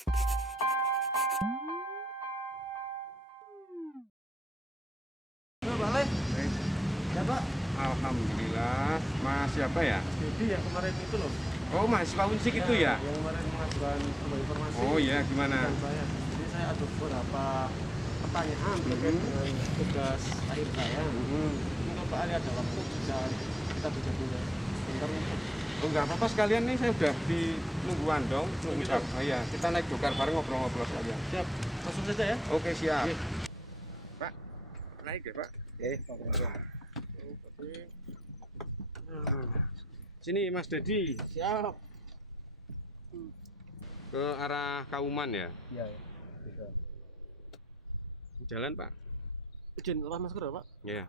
Balik. Ya Pak. Alhamdulillah. Mas siapa ya? Jadi yang kemarin itu loh. Oh, mahasiswa Unsik itu ya? Yang kemarin mengajukan sebuah informasi. Oh iya, gimana? Jadi saya ada beberapa pertanyaan terkait dengan tugas akhir saya. Untuk Pak Ali ada waktu bisa kita bisa punya. Bentar untuk Oh enggak apa-apa sekalian nih, saya udah di nungguan dong. Nunggu gitu? oh iya, kita naik dokar bareng ngobrol-ngobrol sekalian. siap. Langsung saja ya. Oke, siap. Oke. Pak, naik ya, Pak? Sini Mas Dedi, Siap. ke arah Kauman ya? Iya, bisa. Jalan, Pak? Izin lepas masker ya Pak. Iya.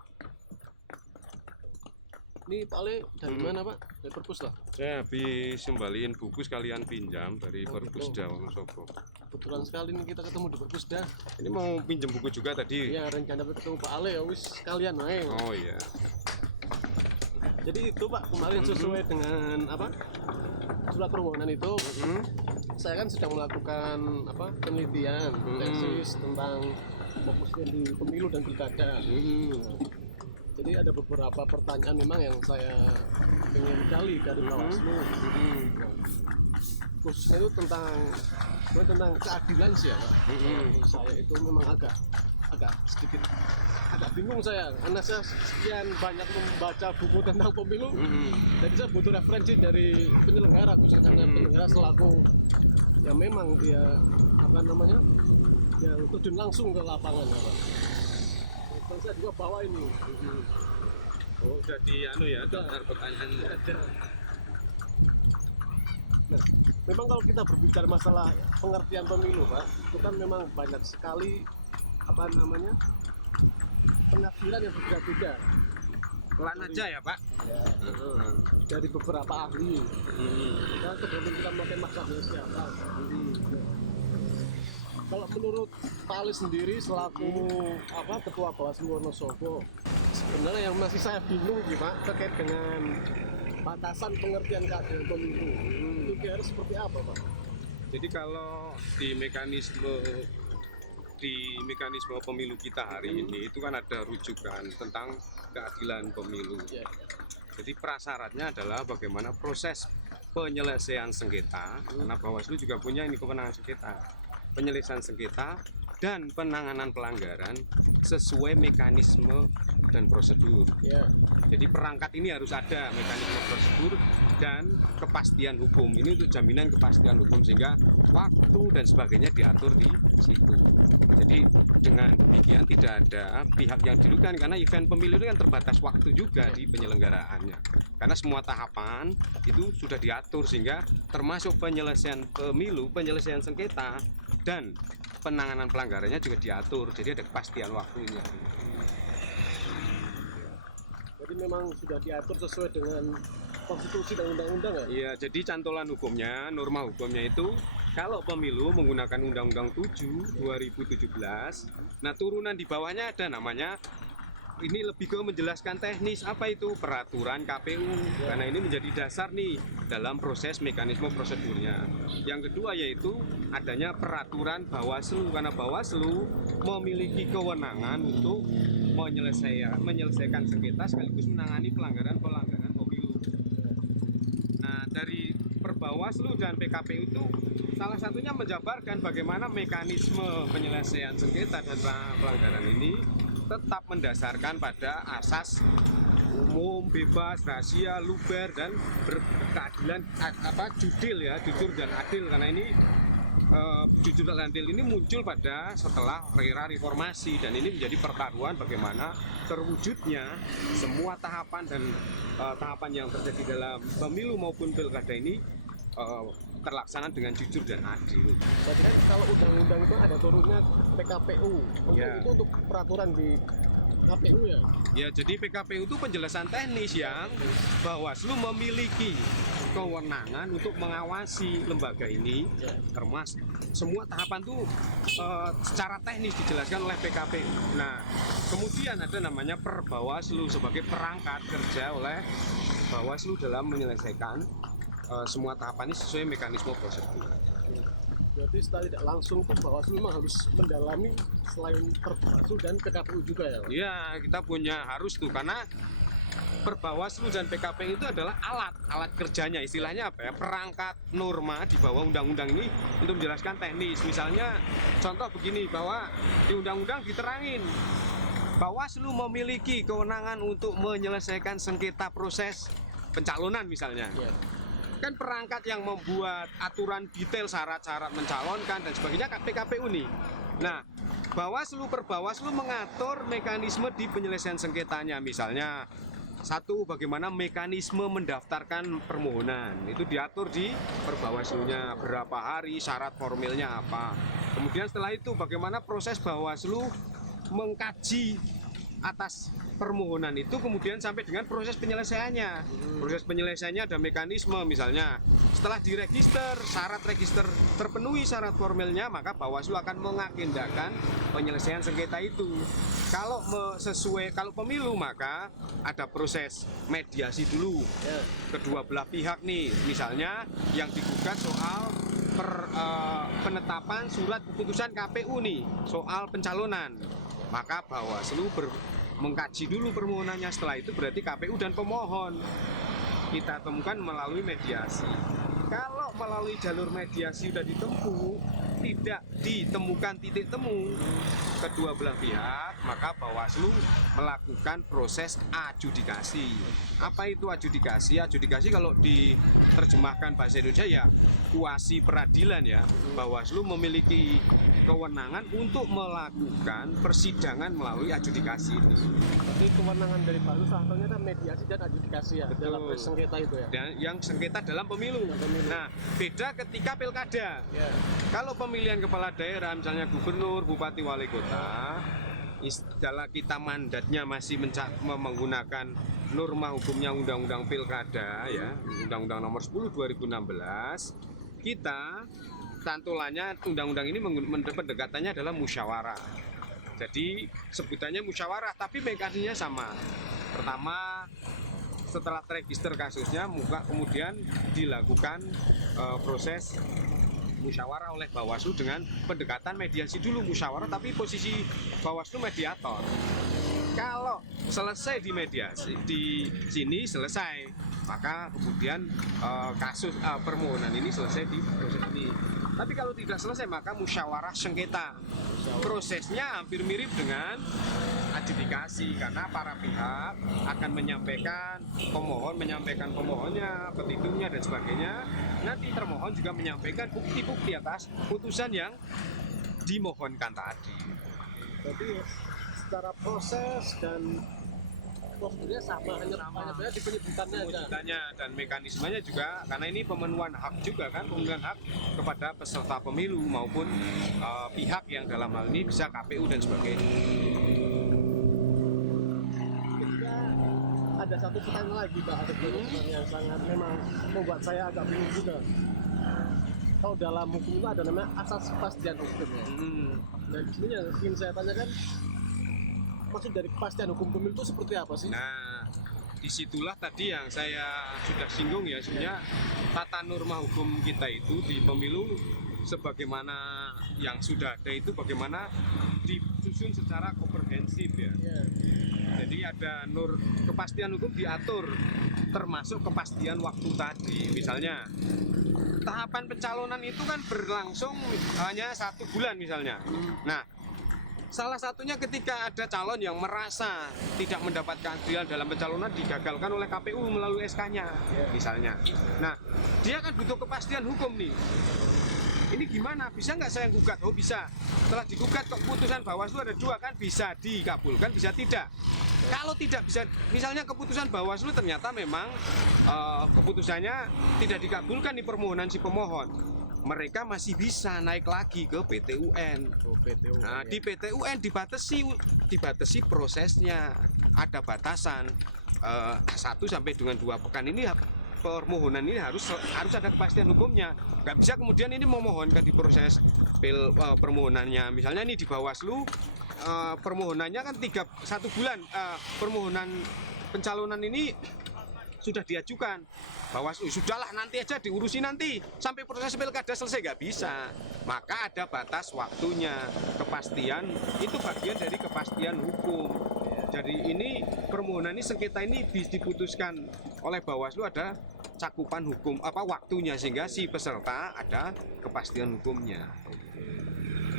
Ini Pak Ali dari mana Pak? Dari Perpus lah. Saya habis kembaliin buku sekalian pinjam dari Oh, Perpusda gitu. Wonosobo. Kebetulan sekali nih kita ketemu di Perpusda. Ini mau pinjam buku juga tadi? Iya, rencana ketemu Pak Ali ya wis sekalian naik. Oh iya. Jadi itu Pak kemarin sesuai dengan apa? Surat permohonan itu saya kan sedang melakukan apa? Penelitian, tesis tentang fokusnya di pemilu dan pilkada. Jadi ada beberapa pertanyaan memang yang saya ingin gali dari Bawaslu. Khususnya itu tentang keadilan sih ya Pak. Menurut saya itu memang agak sedikit agak bingung saya karena saya sekian banyak membaca buku tentang pemilu. Jadi saya butuh referensi dari penyelenggara, khususnya penyelenggara selaku yang memang dia apa namanya yang terjun langsung ke lapangan ya Pak. Dan saya juga bawa ini. Oh, udah di ya, daftar pertanyaannya. Ada. Nah, memang kalau kita berbicara masalah pengertian pemilu, Pak, itu kan memang banyak sekali apa namanya penafsiran yang berbeda-beda. Pelan aja ya, Pak. Ya, dari beberapa ahli. Dan tergantung kita memakai maksudnya siapa. Kalau menurut Pak Ali sendiri selaku apa Ketua Bawaslu Wonosobo, sebenarnya yang masih saya bingung sih Pak terkait dengan batasan pengertian keadilan pemilu. Itu kira seperti apa Pak? Jadi kalau di mekanisme pemilu kita hari ini itu kan ada rujukan tentang keadilan pemilu. Ya. Jadi prasyaratnya adalah bagaimana proses penyelesaian sengketa, karena Bawaslu juga punya ini kewenangan sengketa, penyelesaian sengketa dan penanganan pelanggaran sesuai mekanisme dan prosedur. Ya. Jadi perangkat ini harus ada mekanisme prosedur dan kepastian hukum. Ini untuk jaminan kepastian hukum sehingga waktu dan sebagainya diatur di situ. Jadi dengan demikian tidak ada pihak yang dirugikan karena event pemilu ini kan terbatas waktu juga di penyelenggaraannya. Karena semua tahapan itu sudah diatur sehingga termasuk penyelesaian pemilu, penyelesaian sengketa dan penanganan pelanggarannya juga diatur. Jadi ada kepastian waktunya. Jadi memang sudah diatur sesuai dengan konstitusi dan undang-undang ya? Iya, jadi cantolan hukumnya, norma hukumnya itu kalau pemilu menggunakan Undang-Undang 7 2017. Nah, turunan di bawahnya ada namanya ini lebih ke menjelaskan teknis apa itu peraturan KPU karena ini menjadi dasar nih dalam proses mekanisme prosedurnya. Yang kedua yaitu adanya peraturan Bawaslu karena Bawaslu memiliki kewenangan untuk menyelesaikan sengketa sekaligus menangani pelanggaran pemilu. Nah, dari Perbawaslu dan PKPU itu salah satunya menjabarkan bagaimana mekanisme penyelesaian sengketa dan pelanggaran ini tetap mendasarkan pada asas umum, bebas, rahasia, luber dan berkeadilan jujur dan adil karena ini jujur dan adil ini muncul pada setelah era reformasi dan ini menjadi pertaruhan bagaimana terwujudnya semua tahapan dan tahapan yang terjadi dalam pemilu maupun pilkada ini terlaksana dengan jujur dan adil. Berarti kan kalau undang-undang itu ada turunnya PKPU. Ya. Itu untuk peraturan di KPU ya? Ya, jadi PKPU itu penjelasan teknis yang Bawaslu memiliki kewenangan untuk mengawasi lembaga ini, termasuk semua tahapan itu secara teknis dijelaskan oleh PKPU. Nah, kemudian ada namanya Perbawaslu sebagai perangkat kerja oleh Bawaslu dalam menyelesaikan semua tahapan ini sesuai mekanisme prosedur. Berarti setelah tidak langsung tuh Bawaslu memang harus mendalami selain Perbawaslu dan PKPU juga ya Pak? Iya, kita punya harus tuh karena Perbawaslu dan PKPU itu adalah alat kerjanya, istilahnya apa ya, perangkat norma di bawah undang-undang ini untuk menjelaskan teknis. Misalnya contoh begini, bahwa di undang-undang diterangin Bawaslu memiliki kewenangan untuk menyelesaikan sengketa proses pencalonan misalnya. Iya. Kan perangkat yang membuat aturan detail syarat-syarat mencalonkan dan sebagainya PKPU nih. Nah, Perbawaslu mengatur mekanisme di penyelesaian sengketanya, misalnya satu, bagaimana mekanisme mendaftarkan permohonan itu diatur di Perbawaslunya, berapa hari, syarat formilnya apa. Kemudian setelah itu bagaimana proses Bawaslu mengkaji atas permohonan itu kemudian sampai dengan proses penyelesaiannya. Proses penyelesaiannya ada mekanisme, misalnya setelah diregister, syarat register terpenuhi syarat formilnya, maka Bawaslu akan mengagendakan penyelesaian sengketa itu. Kalau kalau pemilu maka ada proses mediasi dulu. Ya. Kedua belah pihak nih, misalnya yang digugat soal penetapan surat keputusan KPU nih soal pencalonan, maka Bawaslu mengkaji dulu permohonannya. Setelah itu berarti KPU dan pemohon kita temukan melalui mediasi. Kalau melalui jalur mediasi sudah ditempuh, tidak ditemukan titik temu kedua belah pihak, maka Bawaslu melakukan proses adjudikasi. Apa itu adjudikasi? Adjudikasi kalau diterjemahkan bahasa Indonesia ya kuasi peradilan ya. Bawaslu memiliki kewenangan untuk melakukan persidangan melalui adjudikasi itu. Jadi kewenangan dari Bawaslu salah satunya kan mediasi dan adjudikasi ya. Betul. Dalam sengketa itu ya. Dan yang sengketa dalam pemilu. Nah, beda ketika pilkada. Ya. Kalau pemilihan kepala daerah, misalnya gubernur, bupati, wali kota, istilah kita mandatnya masih menggunakan norma hukumnya Undang-Undang Pilkada ya, Undang-Undang Nomor 10 2016. Kita tantulannya undang-undang ini pendekatannya adalah musyawarah. Jadi sebutannya musyawarah, tapi mekanismenya sama. Pertama, setelah terregister kasusnya, kemudian dilakukan proses musyawarah oleh Bawaslu dengan pendekatan mediasi dulu, musyawarah tapi posisi Bawaslu mediator. Kalau selesai di mediasi di sini selesai, maka kemudian kasus permohonan ini selesai di proses ini. Tapi kalau tidak selesai maka musyawarah sengketa. Prosesnya hampir mirip dengan adjudikasi karena para pihak akan menyampaikan, pemohon menyampaikan pemohonnya, petitumnya dan sebagainya. Nanti termohon juga menyampaikan bukti-bukti atas putusan yang dimohonkan tadi. Berarti secara proses dan prosedurnya sama, hanya beda di penyebutannya aja. Penyebutannya dan mekanismenya juga, karena ini pemenuhan hak juga kan, pemenuhan hak kepada peserta pemilu maupun pihak yang dalam hal ini bisa KPU dan sebagainya. Ketika ada satu pertanyaan lagi Pak, ada pertanyaan yang sangat memang membuat saya agak bingung juga. Kalau dalam hukum itu ada namanya asas kepastian hukum ya. Dan di sini yang ingin saya tanyakan, maksud dari kepastian hukum pemilu itu seperti apa sih? Nah, disitulah tadi yang saya sudah singgung ya, sebenarnya tata norma hukum kita itu di pemilu sebagaimana yang sudah ada itu bagaimana disusun secara komprehensif ya. Ya. Jadi ada kepastian hukum diatur, termasuk kepastian waktu tadi. Misalnya tahapan pencalonan itu kan berlangsung hanya 1 bulan misalnya. Nah, salah satunya ketika ada calon yang merasa tidak mendapatkan keadilan dalam pencalonan digagalkan oleh KPU melalui SK-nya misalnya. Nah, dia kan butuh kepastian hukum nih. Ini gimana? Bisa nggak saya gugat? Oh bisa. Setelah digugat keputusan Bawaslu ada 2 kan, bisa dikabulkan, bisa tidak. Kalau tidak bisa, misalnya keputusan Bawaslu ternyata memang keputusannya tidak dikabulkan di permohonan si pemohon, mereka masih bisa naik lagi ke PT UN. Nah, di PT UN dibatasi prosesnya, ada batasan 1 sampai dengan 2 pekan ini. Permohonan ini harus ada kepastian hukumnya. Nggak bisa kemudian ini memohonkan di proses permohonannya. Misalnya ini di Bawaslu permohonannya kan 1 bulan, permohonan pencalonan ini sudah diajukan. Bawaslu sudahlah nanti aja diurusi nanti sampai proses pilkada selesai, nggak bisa. Maka ada batas waktunya. Kepastian itu bagian dari kepastian hukum. Jadi ini permohonan ini, sengketa ini bisa diputuskan oleh Bawaslu ada cakupan hukum waktunya, sehingga si peserta ada kepastian hukumnya.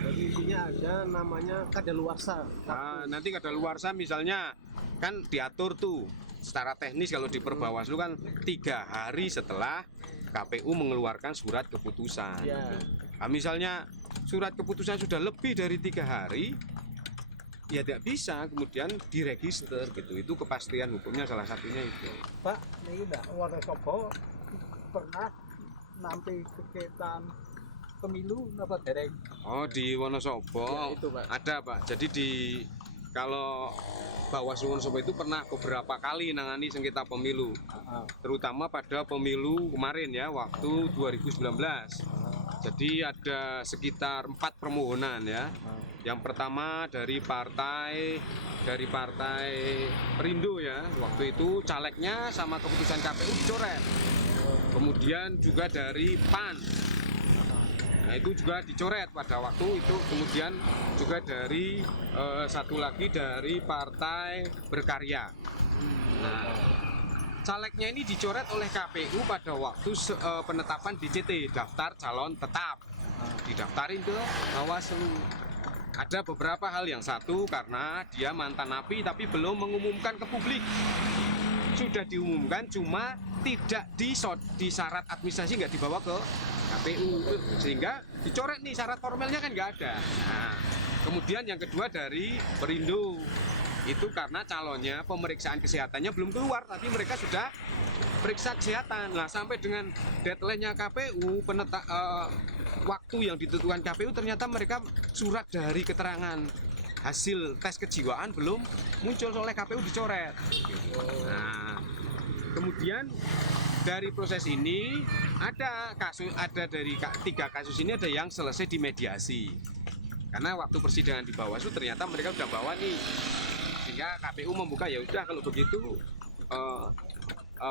Jadi intinya ada namanya kadaluarsa. Nah, nanti kadaluarsa misalnya kan diatur tuh secara teknis kalau di Perbawaslu kan 3 hari setelah KPU mengeluarkan surat keputusan. Ya. Nah, misalnya surat keputusan sudah lebih dari 3 hari, ya tidak bisa kemudian diregister gitu. Itu kepastian hukumnya salah satunya itu. Pak, ini Mbak Wonosobo pernah nampi kegiatan pemilu apa dereng? Oh, di Wonosobo Ya, itu, Pak. ada Pak. Jadi kalau Bawaslu Wonosobo itu pernah beberapa kali nangani sengketa pemilu, terutama pada pemilu kemarin ya, waktu 2019. Jadi ada sekitar 4 permohonan ya. Yang pertama dari partai Perindo ya, waktu itu calegnya sama keputusan KPU dicoret. Kemudian juga dari PAN. Nah, itu juga dicoret pada waktu itu. Kemudian juga dari satu lagi dari Partai Berkarya. Nah, calegnya ini dicoret oleh KPU pada waktu penetapan DCT, daftar calon tetap. Didaftarin ke Bawaslu. Ada beberapa hal, yang satu karena dia mantan napi tapi belum mengumumkan ke publik. Sudah diumumkan cuma tidak di syarat administrasi, nggak dibawa ke KPU, sehingga dicoret nih, syarat formalnya kan nggak ada. Nah, kemudian yang kedua dari Perindo, itu karena calonnya pemeriksaan kesehatannya belum keluar, tapi mereka sudah periksa kesehatan. Nah, sampai dengan deadline-nya KPU, waktu yang ditentukan KPU, ternyata mereka surat dari keterangan hasil tes kejiwaan belum muncul oleh KPU, dicoret. Nah, kemudian dari proses ini ada dari 3 kasus ini ada yang selesai di mediasi. Karena waktu persidangan di Bawaslu ternyata mereka sudah bawa nih, sehingga KPU membuka, ya udah kalau begitu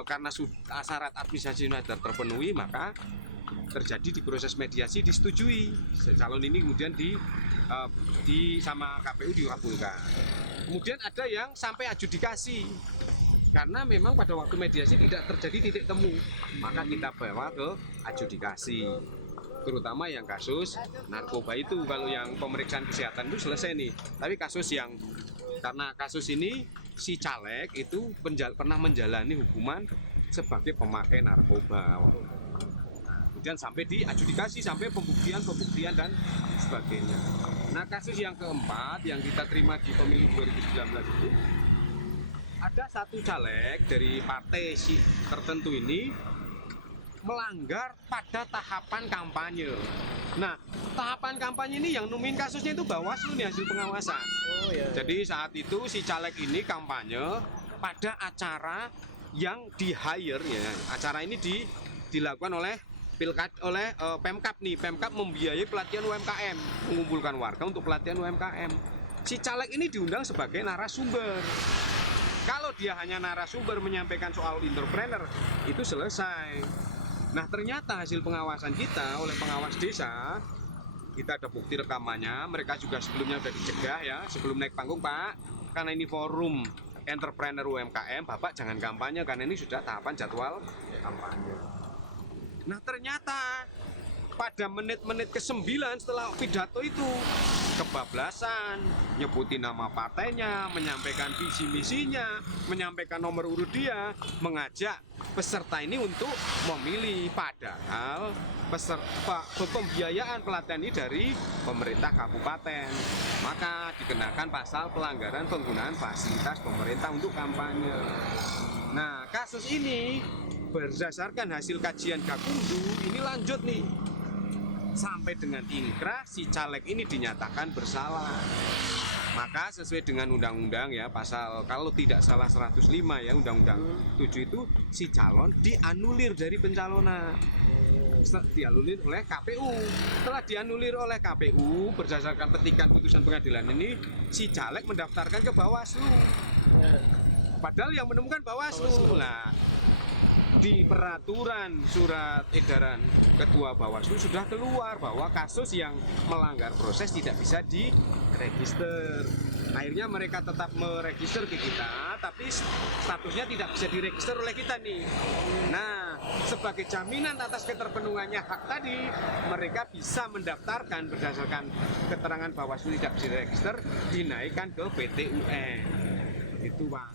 karena syarat administrasi sudah terpenuhi, maka terjadi di proses mediasi, disetujui calon ini, kemudian sama KPU dikabulkan. Kemudian ada yang sampai adjudikasi, karena memang pada waktu mediasi tidak terjadi titik temu, maka kita bawa ke adjudikasi. Terutama yang kasus narkoba itu, kalau yang pemeriksaan kesehatan itu selesai nih. Tapi karena kasus ini si caleg itu pernah menjalani hukuman sebagai pemakai narkoba. Kemudian sampai di adjudikasi, sampai pembuktian dan sebagainya. Nah, kasus yang keempat yang kita terima di pemilu 2019 itu, ada satu caleg dari partai tertentu ini melanggar pada tahapan kampanye. Nah, tahapan kampanye ini yang numin kasusnya itu Bawaslu nih, hasil pengawasan. Oh, ya. Jadi saat itu si caleg ini kampanye pada acara yang di-hire ya. Acara ini dilakukan oleh Pemkab nih. Pemkab membiayai pelatihan UMKM, mengumpulkan warga untuk pelatihan UMKM. Si caleg ini diundang sebagai narasumber. Kalau dia hanya narasumber menyampaikan soal entrepreneur, itu selesai. Nah, ternyata hasil pengawasan kita oleh pengawas desa, kita ada bukti rekamannya. Mereka juga sebelumnya sudah dicegah ya, sebelum naik panggung, Pak, karena ini forum entrepreneur UMKM, Bapak jangan kampanye karena ini sudah tahapan jadwal kampanye. Nah, ternyata pada menit-menit ke-9 setelah pidato itu kebablasan, nyebutin nama partainya, menyampaikan visi misinya, menyampaikan nomor urut dia, mengajak peserta ini untuk memilih, padahal pembiayaan pelatihan ini dari pemerintah kabupaten. Maka dikenakan pasal pelanggaran penggunaan fasilitas pemerintah untuk kampanye. Nah, kasus ini berdasarkan hasil kajian Gakumdu ini lanjut nih sampai dengan inkrah, si caleg ini dinyatakan bersalah. Maka sesuai dengan undang-undang ya, pasal kalau tidak salah 105 ya, undang-undang 7 itu, si calon dianulir dari pencalonan, dianulir oleh KPU. Setelah dianulir oleh KPU berdasarkan petikan putusan pengadilan ini, si caleg mendaftarkan ke Bawaslu, padahal yang menemukan Bawaslu. Nah, di peraturan surat edaran Ketua Bawaslu sudah keluar bahwa kasus yang melanggar proses tidak bisa diregister. Akhirnya mereka tetap meregister ke kita, tapi statusnya tidak bisa diregister oleh kita nih. Nah, sebagai jaminan atas keterpenuhannya hak tadi, mereka bisa mendaftarkan berdasarkan keterangan Bawaslu tidak bisa diregister, dinaikkan ke PT UN. Itu Pak.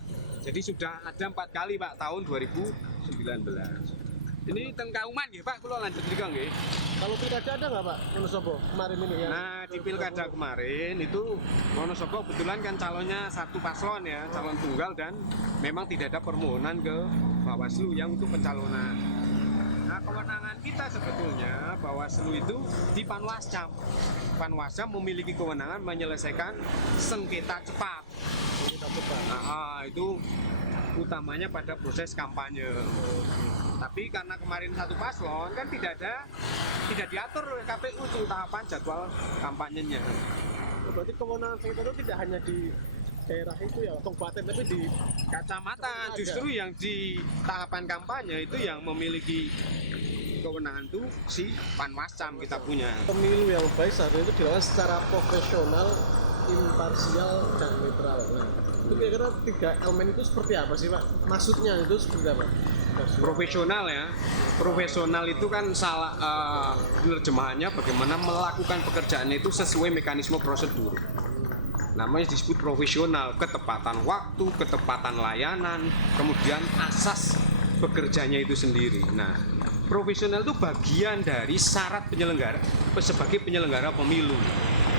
Jadi sudah ada 4 kali Pak tahun 2019. Ini teng Kauman nggih Pak, kula lanjut mriki nggih. Kalau pilkada ada nggak Pak Wonosobo kemarin ini ya? Nah, di pilkada kemarin itu Wonosobo kebetulan kan calonnya satu paslon ya, calon tunggal, dan memang tidak ada permohonan ke Bawaslu yang untuk pencalonan. Nah, kewenangan kita sebetulnya Bawaslu itu di Panwascam. Panwascam memiliki kewenangan menyelesaikan sengketa cepat. Nah, itu utamanya pada proses kampanye. Tapi karena kemarin satu paslon kan tidak diatur oleh KPU tuh tahapan jadwal kampanyenya. Berarti kewenangan sengketa itu tidak hanya di daerah itu ya, kabupaten, tapi di Kacamata justru yang di tahapan kampanye itu yang memiliki kewenangan tuh si Panwascam kita punya. pemilu yang baik seharusnya itu dilakukan secara profesional, imparsial, dan netral. Nah, itu kira-kira 3 elemen itu seperti apa sih Pak? Maksudnya itu seperti apa? Profesional ya, profesional itu kan salah penerjemahannya bagaimana melakukan pekerjaannya itu sesuai mekanisme prosedur. Namanya disebut profesional, ketepatan waktu, ketepatan layanan, kemudian asas bekerjanya itu sendiri. Nah, profesional itu bagian dari syarat penyelenggara sebagai penyelenggara pemilu.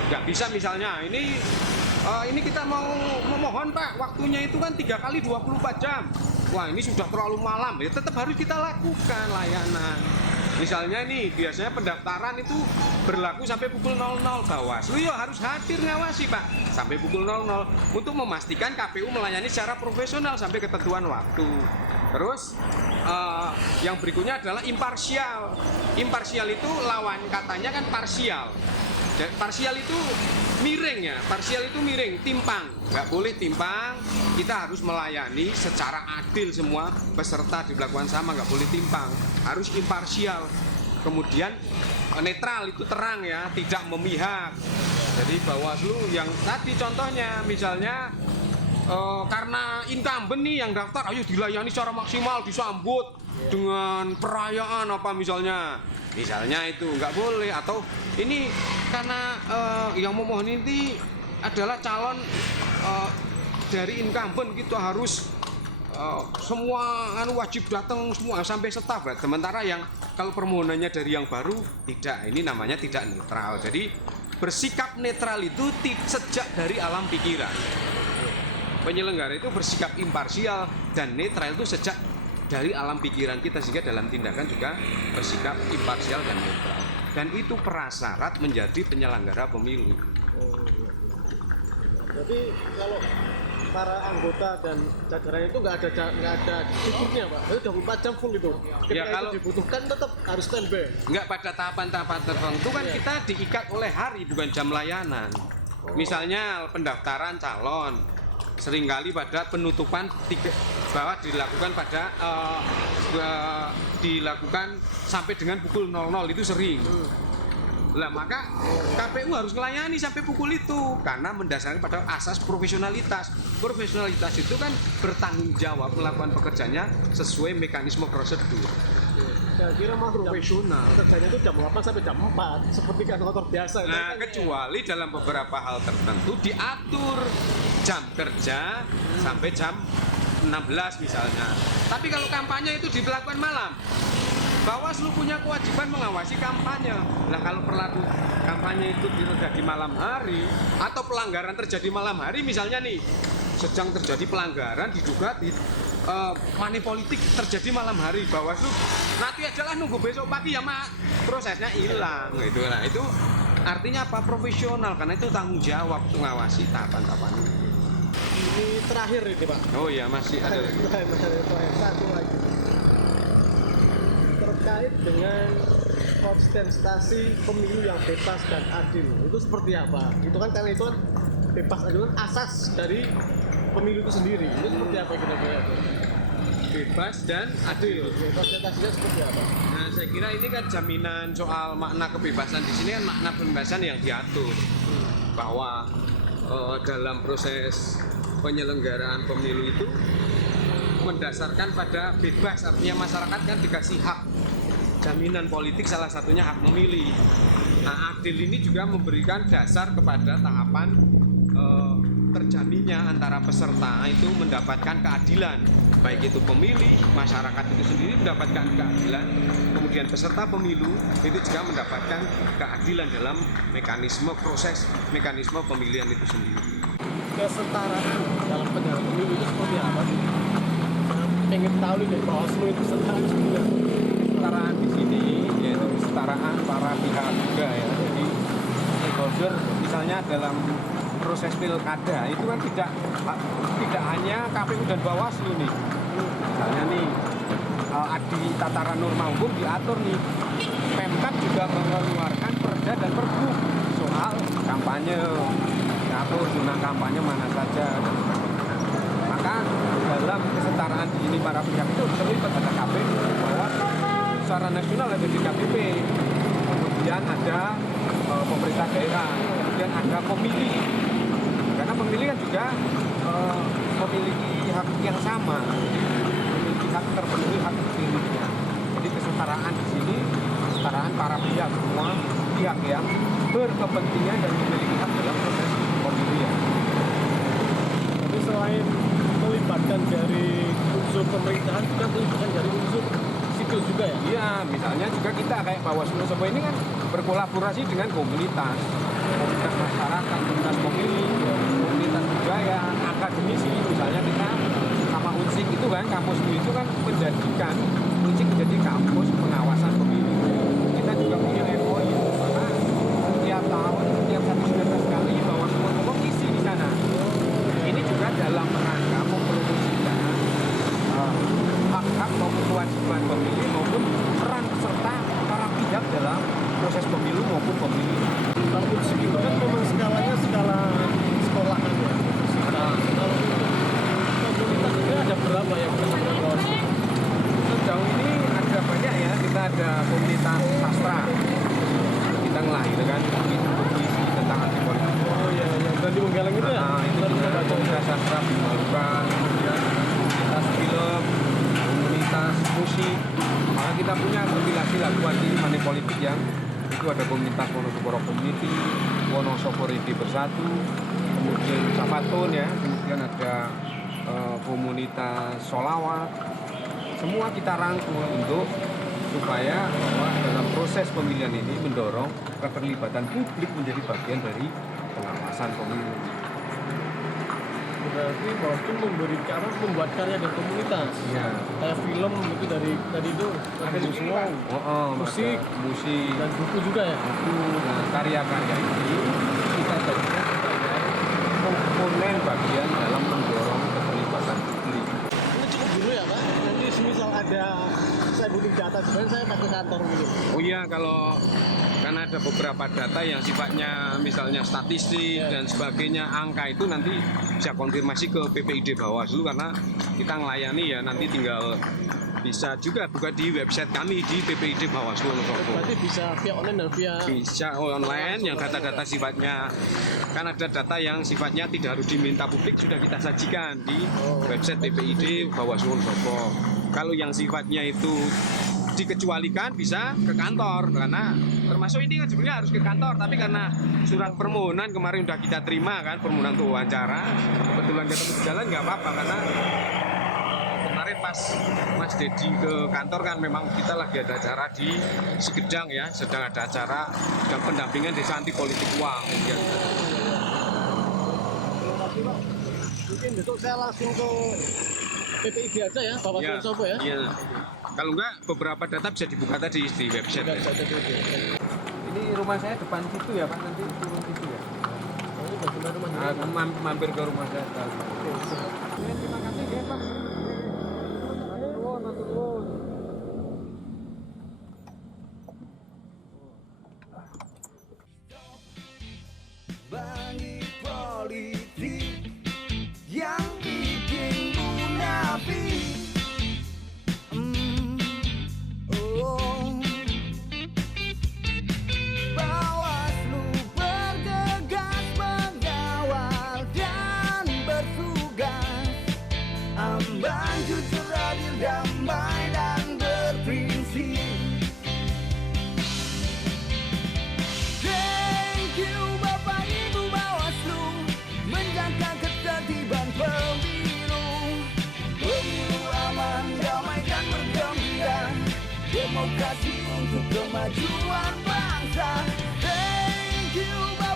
Nggak bisa misalnya ini kita mau memohon Pak, waktunya itu kan 3 kali 24 jam. Wah, ini sudah terlalu malam, ya tetap harus kita lakukan layanan. Misalnya nih, biasanya pendaftaran itu berlaku sampai pukul 00, Bawaslu ya harus hadir ngawasi Pak sampai pukul 00 untuk memastikan KPU melayani secara profesional sampai ketentuan waktu. Terus yang berikutnya adalah imparsial. Imparsial itu lawan katanya kan parsial. Parsial itu miring ya, parsial itu miring, timpang, nggak boleh timpang. Kita harus melayani secara adil semua peserta dilakukan sama, nggak boleh timpang, harus imparsial. Kemudian netral itu terang ya, tidak memihak. Jadi Bawaslu yang tadi contohnya misalnya karena incumbent nih yang daftar, ayo dilayani secara maksimal, disambut dengan perayaan apa misalnya itu nggak boleh. Atau ini karena yang memohon ini adalah calon dari incumbent, kita harus semua wajib datang semua sampai staf. Sementara yang kalau permohonannya dari yang baru tidak, ini namanya tidak netral. Jadi bersikap netral itu sejak dari alam pikiran. Penyelenggara itu bersikap imparsial dan netral itu sejak dari alam pikiran kita, sehingga dalam tindakan juga bersikap imparsial dan netral. Dan itu prasyarat menjadi penyelenggara pemilu. Jadi kalau para anggota dan jajaran itu nggak ada tutupnya Pak, itu 24 jam full itu. Ketika Ya, kalau itu dibutuhkan tetap harus standby. Nggak pada tahapan-tahapan tertentu kan kita diikat oleh hari bukan jam layanan. Misalnya pendaftaran calon, seringkali pada penutupan bahwa dilakukan dilakukan sampai dengan pukul 00 itu sering. Lah maka KPU harus melayani sampai pukul itu karena mendasarkan pada asas profesionalitas. Profesionalitas itu kan bertanggung jawab melakukan pekerjaannya sesuai mekanisme prosedur. Saya kira mah Profesional. kerjanya itu jam 8 sampai jam 4 seperti kantor biasa. Nah, kecuali dalam beberapa hal tertentu diatur jam kerja sampai jam 16 misalnya. Tapi kalau kampanye itu dilakukan malam, Bawaslu punya kewajiban mengawasi kampanye. Nah, kalau perilaku kampanye itu terjadi malam hari atau pelanggaran terjadi malam hari, misalnya nih sedang terjadi pelanggaran diduga money politik terjadi malam hari, Bawaslu nanti aja lah nunggu besok pagi ya Mak, prosesnya hilang gitu. Nah, itu artinya apa? Profesional, karena itu tanggung jawab untuk mengawasi tahapan-tahapan ini. Ini terakhir ini Pak. Oh iya, masih ada lagi. Satu lagi. Terkait dengan kontestasi pemilu yang bebas dan adil, itu seperti apa? Itu kan karena itu kan bebas adil kan asas dari pemilu itu sendiri. Itu seperti apa kira-kira? bebas dan adil. Interpretasinya seperti apa? Nah, saya kira ini kan jaminan soal makna kebebasan di sini kan makna kebebasan yang diatur bahwa dalam proses penyelenggaraan pemilu itu mendasarkan pada bebas, artinya masyarakat kan dikasih hak, jaminan politik salah satunya hak memilih. Nah, adil ini juga memberikan dasar kepada tahapan terjaminnya antara peserta itu mendapatkan keadilan, baik itu pemilih, masyarakat itu sendiri mendapatkan keadilan, kemudian peserta pemilu itu juga mendapatkan keadilan dalam mekanisme pemilihan itu sendiri. Kesetaraan dalam penyelenggaraan pemilu itu seperti apa sih? Saya pengen tahu nih dari Bawaslu itu kesetaraan sebenarnya. Kesetaraan di sini yaitu kesetaraan para pihak juga ya. Jadi stakeholder misalnya dalam proses pilkada itu kan tidak hanya KPU dan Bawaslu nih. Misalnya nih di tataran norma hukum diatur nih, Pemkab juga mengeluarkan perda dan perbu soal kampanye, diatur zona kampanye mana saja dan sebagainya. Maka dalam kesetaraan di ini para pihak itu terlibat ada KPU, Bawaslu, secara nasional ada DKPP, kemudian ada pemerintah daerah, kemudian ada pemilih. Karena pemilih kan juga memiliki hak yang sama, memiliki hak terpenuhi hak pilihnya. Jadi kesetaraan di sini, kesetaraan para pihak semua pihak yang berkepentingan dan memiliki hak dalam proses pemilihan. Tapi selain melibatkan dari unsur pemerintahan, juga melibatkan dari unsur sipil juga ya? Iya, misalnya juga kita kayak Bawaslu Sopo ini kan berkolaborasi dengan komunitas masyarakat, komunitas pemilih, komunitas budaya, akademisi. Misalnya kita sama Unsik itu kan, kampus itu kan menjadikan Unsik menjadi kampus pengawasan pemilu. Kita juga punya MOU, maka setiap tahun, setiap 1 semester sekali Bawaslu Sopo isi di sana. Ini juga dalam rangka mempromosikan hak-hak maupun kewajiban pemilih maupun peran serta para pihak dalam proses pemilu maupun pemilihan. Kalau unsur itu kan memang skalanya skala sekolahan ya. Kalau komunitas ini ada berapa yang bersama dengan Bawaslu? Sejauh ini ada banyak ya, kita ada komunitas sastra, kita ngelahir kan puisi tentang anti politik. Oh iya, yang tadi menggalang itu ya? Nah, itu juga komunitas sastra dibalukan, kemudian komunitas film, komunitas musik. Maka kita punya kompilasi lagu anti money politik yang itu ada komunitas Wonosokoro Community, Wonosokoro Ide Bersatu, kemudian Safatun ya, kemudian ada komunitas Solawat. Semua kita rangkul untuk supaya bahwa dalam proses pemilihan ini mendorong keterlibatan publik menjadi bagian dari pengawasan pemilu. Berarti Bawaslu memberikan membuat karya dan komunitas. Iya. Kayak film itu dari tadi itu ada semua. Musik, dan buku juga ya. Buku, nah karya-karya ini kita jadikan sebagai komponen bagian dalam mendorong keterlibatan publik. Ini cukup dulu ya Pak. Nanti semisal ada saya butuh data sebenarnya saya pakai kantor gitu. Oh iya, kalau karena ada beberapa data yang sifatnya misalnya statistik dan sebagainya, angka itu nanti bisa konfirmasi ke PPID Bawaslu karena kita ngelayani ya, nanti tinggal bisa juga buka di website kami di PPID Bawaslu Wonosobo. Berarti bisa via online dan via Bisa online yang data-data sifatnya, kan ada data yang sifatnya tidak harus diminta publik sudah kita sajikan di website PPID Bawaslu Wonosobo. Kalau yang sifatnya itu dikecualikan bisa ke kantor, karena termasuk ini kan sebenarnya harus ke kantor, tapi karena surat permohonan kemarin udah kita terima kan, permohonan untuk wawancara, kebetulan ketemu di jalan nggak apa-apa karena kemarin pas Mas Dedi ke kantor kan memang kita lagi ada acara di Sigedang ya, sedang ada acara dan pendampingan desa anti politik uang ya. mungkin besok saya langsung ke PPID aja ya, Bawaslu Wonosobo ya. Iya. Kalau enggak, beberapa data bisa dibuka tadi di website. Ya. Ini rumah saya depan situ ya Pak, nanti turun situ ya. Oh, ini bagaimana rumahnya? Mampir ke rumah saya. Terima kasih ya Pak. Turun. Bagi politik yang bikin munafik, demokrasi untuk kemajuan bangsa. Thank you.